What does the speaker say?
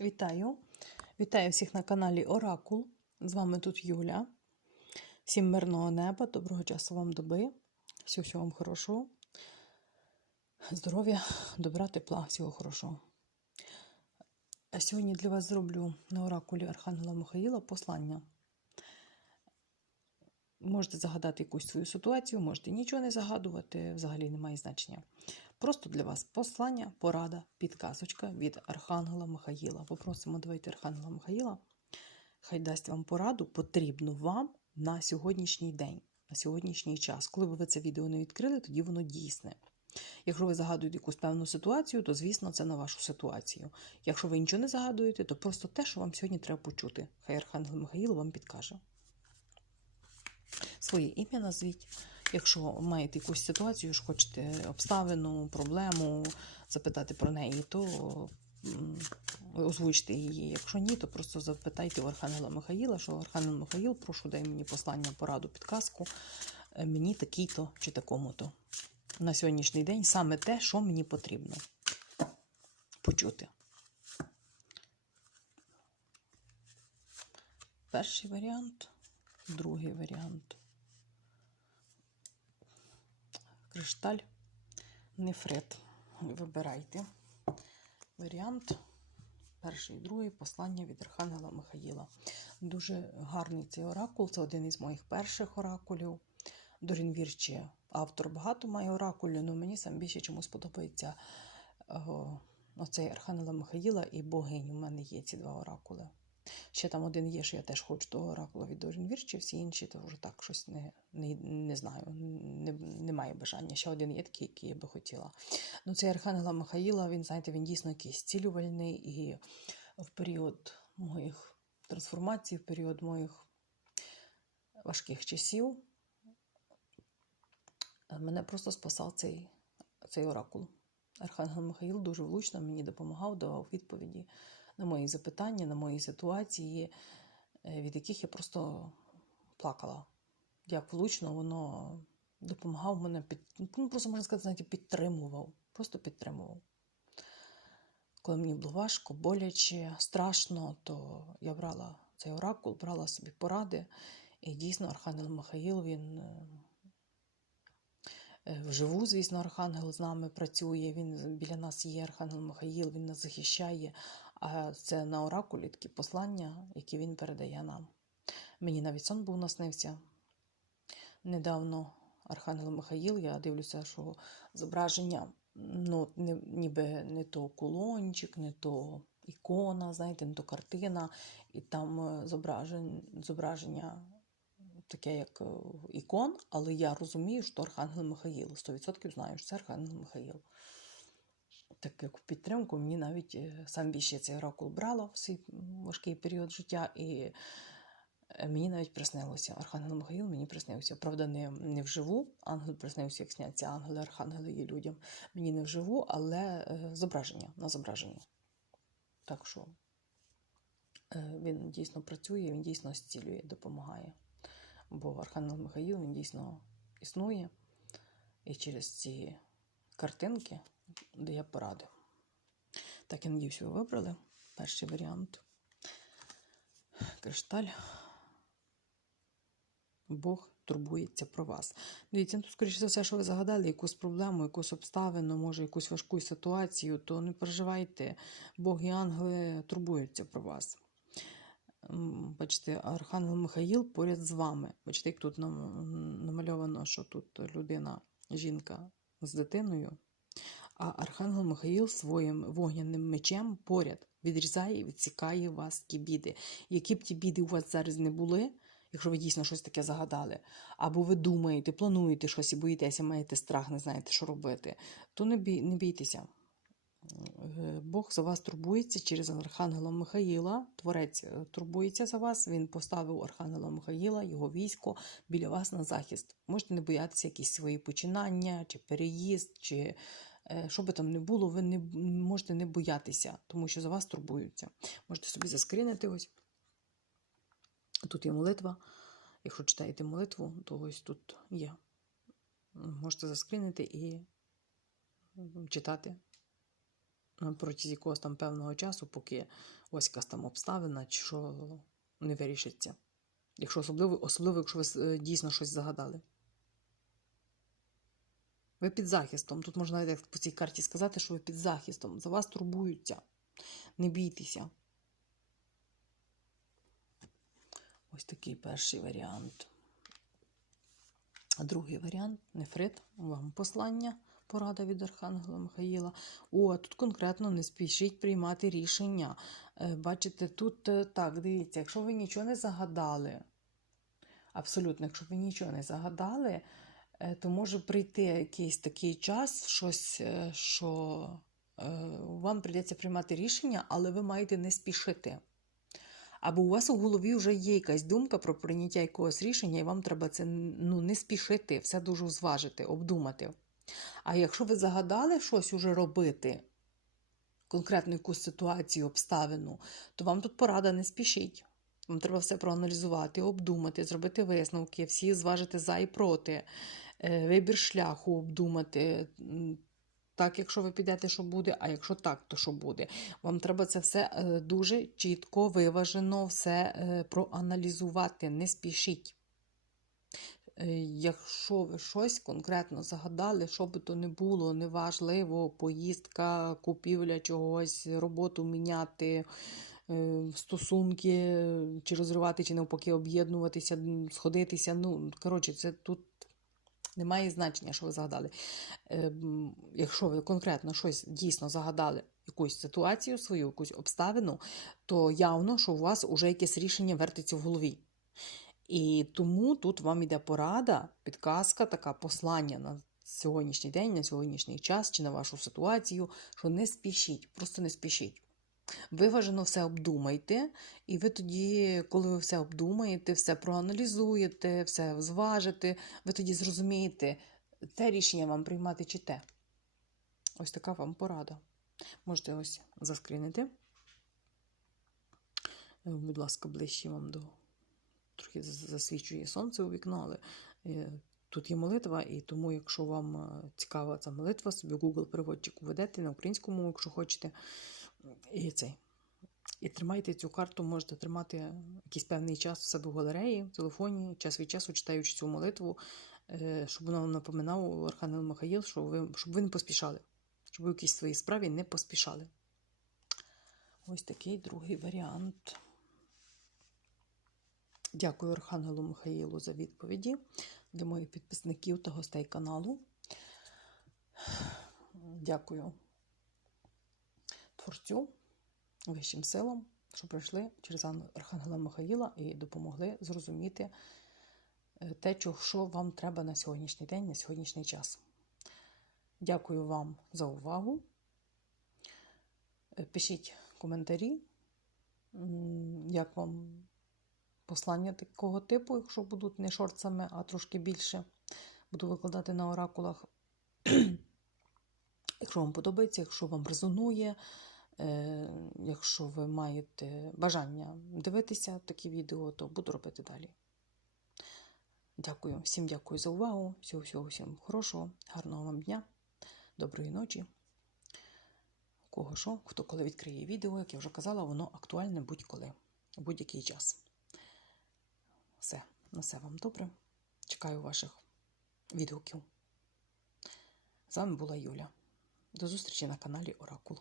Вітаю! Вітаю всіх на каналі Оракул. З вами тут Юля. Всім мирного неба, доброго часу вам доби. Всього, всього вам хорошого. Здоров'я, добра, тепла, всього хорошого. А сьогодні для вас зроблю на оракулі Архангела Михаїла послання. Можете загадати якусь свою ситуацію, можете нічого не загадувати, взагалі немає значення. Просто для вас послання, порада, підказочка від Архангела Михаїла. Попросимо, давайте Архангела Михаїла. Хай дасть вам пораду, потрібну вам на сьогоднішній день, на сьогоднішній час. Коли б ви це відео не відкрили, тоді воно дійсне. Якщо ви загадуєте якусь певну ситуацію, то, звісно, це на вашу ситуацію. Якщо ви нічого не загадуєте, то просто те, що вам сьогодні треба почути. Хай Архангел Михаїл вам підкаже. Своє ім'я назвіть. Якщо маєте якусь ситуацію, ж хочете обставину, проблему запитати про неї, то озвучте її. Якщо ні, то просто запитайте у Архангела Михаїла, що Архангел Михаїл, прошу дай мені послання, пораду, підказку. е, Мені такий-то чи такому-то. На сьогоднішній день саме те, що мені потрібно почути. Перший варіант, другий варіант. Кришталь, нефрит. Вибирайте. Варіант. Перший другий послання від Архангела Михаїла. Дуже гарний цей оракул. Це один із моїх перших оракулів. Дорін Вірчі автор багато має оракулів, але мені сам більше чомусь подобається оцей Архангела Михаїла і богинь. У мене є ці два оракули. Ще там один є, що я теж хочу того оракула від Дорін Вірчі, всі інші то вже так щось не, не, не знаю, не, немає бажання. Ще один є такий, який я би хотіла. Ну, цей Архангела Михаїла, він, знаєте, він дійсно якийсь зцілювальний і в період моїх трансформацій, в період моїх важких часів мене просто спасав цей, цей оракул. Архангел Михаїл дуже влучно мені допомагав, давав відповіді на мої запитання, на мої ситуації, е, від яких я просто плакала. Як влучно воно допомагав мене під, ну, просто можна сказати, знаєте, підтримував. Просто підтримував. Коли мені було важко, боляче, страшно, то я брала цей оракул, брала собі поради. І дійсно, Архангел Михаїл, він е, е, вживу, звісно, Архангел з нами працює. Він біля нас є Архангел Михаїл, він нас захищає. А це на оракулі такі послання, які він передає нам. Мені навіть сон був наснився. Недавно Архангел Михаїл, я дивлюся, що зображення, ну, не, ніби не то кулончик, не то ікона, знаєте, не то картина, і там е, зображення таке, як е, ікон, але я розумію, що Архангел Михаїл. 100% знаю, що це Архангел Михаїл. Так як підтримку мені навіть е, сам більше цей оракул брала в свій важкий період життя, і е, мені навіть приснилося. Архангел Михаїл мені приснився. Правда, не, не вживу. Ангел приснився, як сняться ангели, архангели є людям. Мені не вживу, але е, зображення на зображенні. Так що він дійсно працює, він дійсно зцілює, допомагає. Бо Архангел Михаїл він дійсно існує. І через ці картинки дає поради. Так, я ви вибрали перший варіант. Кришталь. Бог турбується про вас. Дивіться, ну, скоріше за все, що ви загадали якусь проблему, якусь обставину, може, якусь важку ситуацію, то не переживайте, Бог і ангели турбуються про вас. Бачите, Архангел Михаїл поряд з вами. Бачите, як тут нам- намальовано, що тут людина, жінка з дитиною, а Архангел Михаїл своїм вогняним мечем поряд відрізає і відсікає вас ті біди. Які б ті біди у вас зараз не були, якщо ви дійсно щось таке загадали, або ви думаєте, плануєте щось і боїтеся, маєте страх, не знаєте, що робити, то не, бій, не бійтеся. Е, Бог за вас турбується через Архангела Михаїла. Творець е, турбується за вас. Він поставив Архангела Михаїла, його військо біля вас на захист. Можете не боятися якісь свої починання, чи переїзд, чи що би там не було, ви не можете не боятися, тому що за вас турбуються. Можете собі заскрінити ось. Тут є молитва. Якщо читаєте молитву, то ось тут є. Можете заскрінити і читати протязі якогось там певного часу, поки ось якась там обставина, чи що не вирішиться. Якщо особливо, особливо, якщо ви е, дійсно щось загадали. Ви під захистом. Тут можна як по цій карті сказати, що ви під захистом. За вас турбуються. Не бійтеся. Ось такий перший варіант. А другий варіант нефрит, вам послання, порада від Архангела Михаїла. О, а тут конкретно не спішіть приймати рішення. Е, Бачите, тут е, так, дивіться, якщо ви нічого не загадали, абсолютно, якщо ви нічого не загадали, то може прийти якийсь такий час, щось, е, що е, вам прийдеться приймати рішення, але ви маєте не спішити. Або у вас у голові вже є якась думка про прийняття якогось рішення, і вам треба це ну, не спішити, все дуже зважити, обдумати. А якщо ви загадали щось уже робити, конкретну якусь ситуацію, обставину, то вам тут порада не спішіть. Вам треба все проаналізувати, обдумати, зробити висновки, всі зважити за і проти, е, вибір шляху обдумати. Так, якщо ви підете, що буде, а якщо так, то що буде. Вам треба це все е, дуже чітко, виважено, все е, проаналізувати, не спішіть. Е, Якщо ви щось конкретно загадали, що би то не було, неважливо, поїздка, купівля чогось, роботу міняти, е, стосунки, чи розривати, чи навпаки об'єднуватися, сходитися. Ну, коротше, це тут немає значення, що ви загадали. Е, Якщо ви конкретно щось дійсно загадали, якусь ситуацію свою, якусь обставину, то явно, що у вас вже якесь рішення вертиться в голові. І тому тут вам іде порада, підказка, така послання на сьогоднішній день, на сьогоднішній час чи на вашу ситуацію, що не спішіть, просто не спішіть. Виважено все обдумайте, і ви тоді, коли ви все обдумаєте, все проаналізуєте, все зважите, ви тоді зрозумієте, те рішення вам приймати чи те. Ось така вам порада. Можете ось заскрінити. Е, Будь ласка, ближче вам до трохи засвічує сонце у вікно, але е, тут є молитва, і тому, якщо вам е, цікава ця молитва, собі Google переводчик введете на українську мову, якщо хочете. І цей. І тримайте цю карту, можете тримати якийсь певний час у себе в галереї, в телефоні, час від часу читаючи цю молитву, е, щоб вона вам напоминав Архангел Михаїл, щоб ви, щоб ви не поспішали, щоб ви в якійсь своїй справі не поспішали. Ось такий другий варіант. Дякую Архангелу Михаїлу за відповіді для моїх підписників та гостей каналу. Дякую творцю, вищим силам, що прийшли через Ан- Архангела Михаїла і допомогли зрозуміти е, те, що вам треба на сьогоднішній день, на сьогоднішній час. Дякую вам за увагу. Е, Пишіть коментарі, як вам послання такого типу, якщо будуть не шорцами, а трошки більше. Буду викладати на оракулах. Якщо вам подобається, якщо вам резонує, якщо ви маєте бажання дивитися такі відео, то буду робити далі. Дякую, всім дякую за увагу. Всього, всього, всім хорошого, гарного вам дня, доброї ночі. Кого що, хто коли відкриє відео, як я вже казала, воно актуальне будь-коли, будь-який час. Все, на все вам добре. Чекаю ваших відгуків. З вами була Юля. До зустрічі на каналі Оракул.